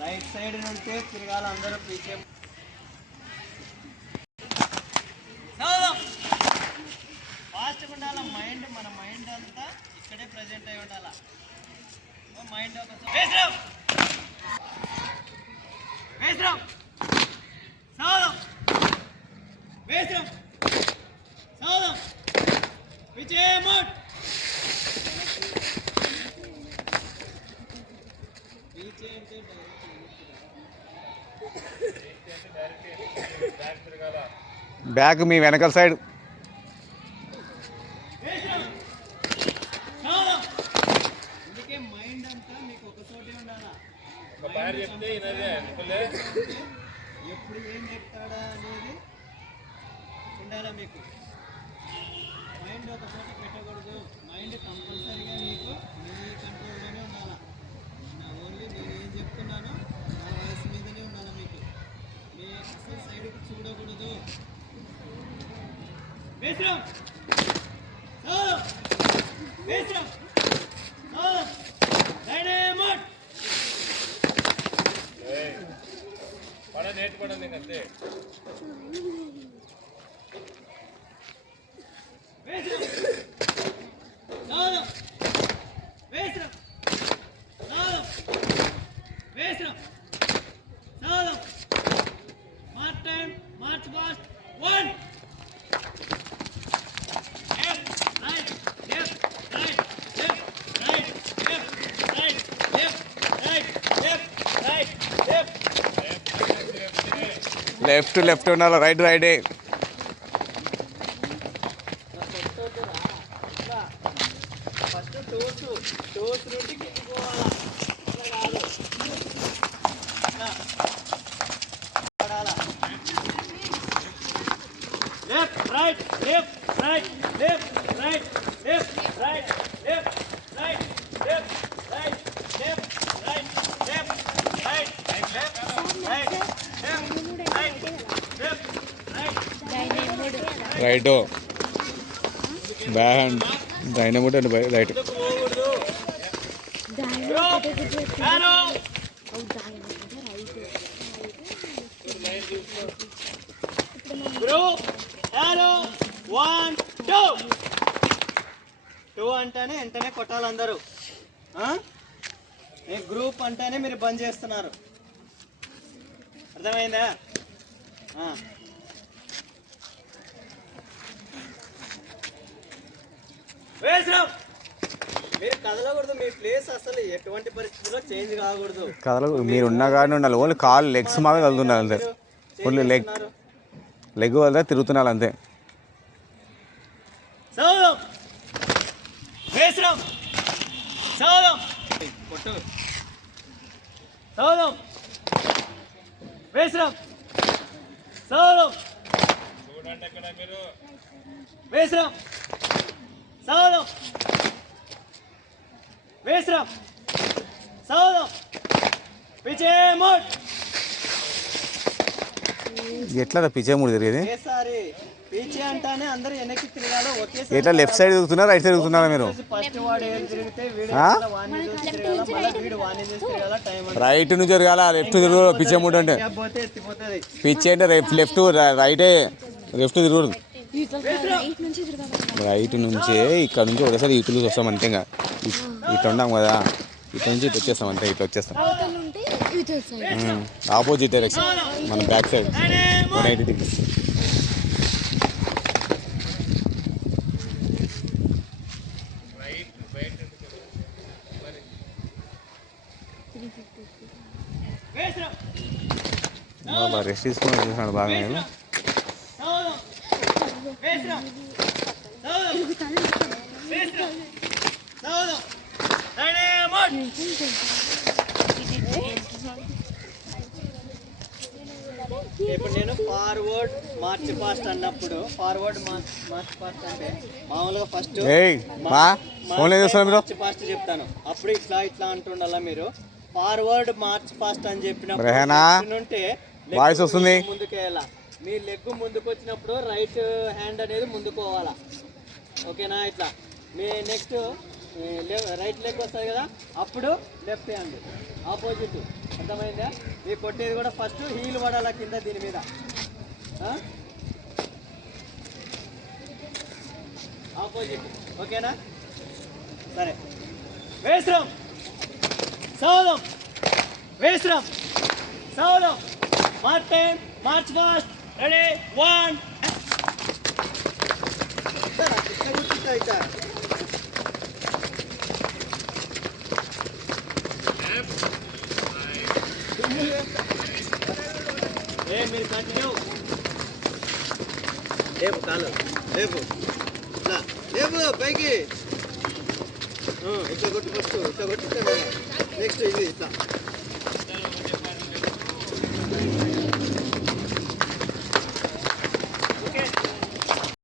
Right side నుండి తిరగాలి అందరూ పీకే ఫాస్ట్గా ఉండాలి మైండ్ మన మైండ్ అంతా ఇక్కడే ప్రజెంట్ అయి ఉండాలి మైండ్ బ్యాక్ మీ వెనకాల సైడ్ అందుకే మైండ్ అంతా మీకు ఒక చోటే ఉండాలా ఎప్పుడు ఏం చెప్తాడా అనేది ఉండాలా మీకు మైండ్ ఒక చోట పెట్టకూడదు మైండ్ కంపల్సరీగా మీకు మీ కంట్రోల్లోనే ఉండాలా ఓన్లీ నేను ఏం చెప్తున్నానో నా వాయిస్ మీదనే ఉండాలా మీకు మీ అసలు సైడ్కి చూడకూడదు నేర్చుకోవడం అంతే మార్చ్ ఫాస్ట్ 1 లెఫ్ట్ లెఫ్ట్ ఉండాలి రైట్ రైటే ఫస్ట్ టోస్ నుండి కిందికి పోవాలా left right left right left right left right left right left right left right left right left right right back hand డైనమోట్ అండ్ రైట్ టూ అంటేనే వెంటనే కొట్టాలి అందరూ గ్రూప్ అంటేనే మీరు బంద్ చేస్తున్నారు అర్థమైందా మీరు కదలకూడదు మీ ప్లేస్ అసలు ఎటువంటి పరిస్థితుల్లో చేంజ్ కాకూడదు కదలకూడదు మీరు ఉన్నా కానీ ఉండాలి ఓన్లీ కాల్ లెగ్స్ మాత్రం కదులుతున్నారు అంతే ఓన్లీ లెగ్ వల్ల తిరుగుతున్నారు అంతే ఎట్లా పిచ్చే మూడు తిరిగేది ఎట్లా లెఫ్ట్ సైడ్ తిరుగుతున్నారా రైట్ సైడ్ తిరుగుతున్నారా మీరు రైట్ నుంచి తిరగాల లెఫ్ట్ తిరుగు పిచ్చే మూడు అంటే పిచ్చే అంటే లెఫ్ట్ రైటే లెఫ్ట్ తిరగదు రైట్ నుంచే ఇక్కడ నుంచి ఒకసారి ఇటు నుంచి వస్తాం అంతే ఇంకా ఇటు ఉన్నాం కదా ఇటు నుంచి ఇటు వచ్చేస్తాం అంతే ఇటు వచ్చేస్తాం ఆపోజిట్ డైరెక్షన్ మన బ్యాక్ సైడ్ 180 డిగ్రీస్. రెస్ట్ తీసుకుని చూసినాడు బాగా నేను. ఇప్పుడు నేను ఫార్వర్డ్ మార్చ్ పాస్ట్ అన్నప్పుడు ఫార్వర్డ్ మార్చ్ పాస్ట్ అంటే మామూలుగా ఫస్ట్ మార్చ్ పాస్ట్ చెప్తాను. అప్పుడు ఇట్లా ఇట్లా అంటుండాలా మీరు. ఫార్వర్డ్ మార్చ్ పాస్ట్ అని చెప్పినప్పుడు ఉంటే వాయిస్ వస్తుంది ముందుకు వెళ్ళాలా. మీ లెగ్ ముందుకు వచ్చినప్పుడు రైట్ హ్యాండ్ అనేది ముందుకు పోవాలా. ఓకేనా? ఇట్లా మీ నెక్స్ట్ రైట్ లెగ్ వస్తుంది కదా, అప్పుడు లెఫ్ట్ హ్యాండ్ ఆపోజిట్. అర్థమైందా? మీరు కొట్టేది కూడా ఫస్ట్ హీల్ పడాలా కింద దీని మీద. ఆపోజిట్. ఓకేనా? సరే. వేశ్రం సౌలం, వేశ్రం సౌలం. March time, march fast. Ready 1. మీరు కంటిన్యూ. లేపు కాలు, లేపు, ఇట్లా లేపు పైకి. ఇట్లా కొట్టు ఫస్ట్, ఇట్లా కొట్టిస్తే నెక్స్ట్ ఇది ఇట్లా.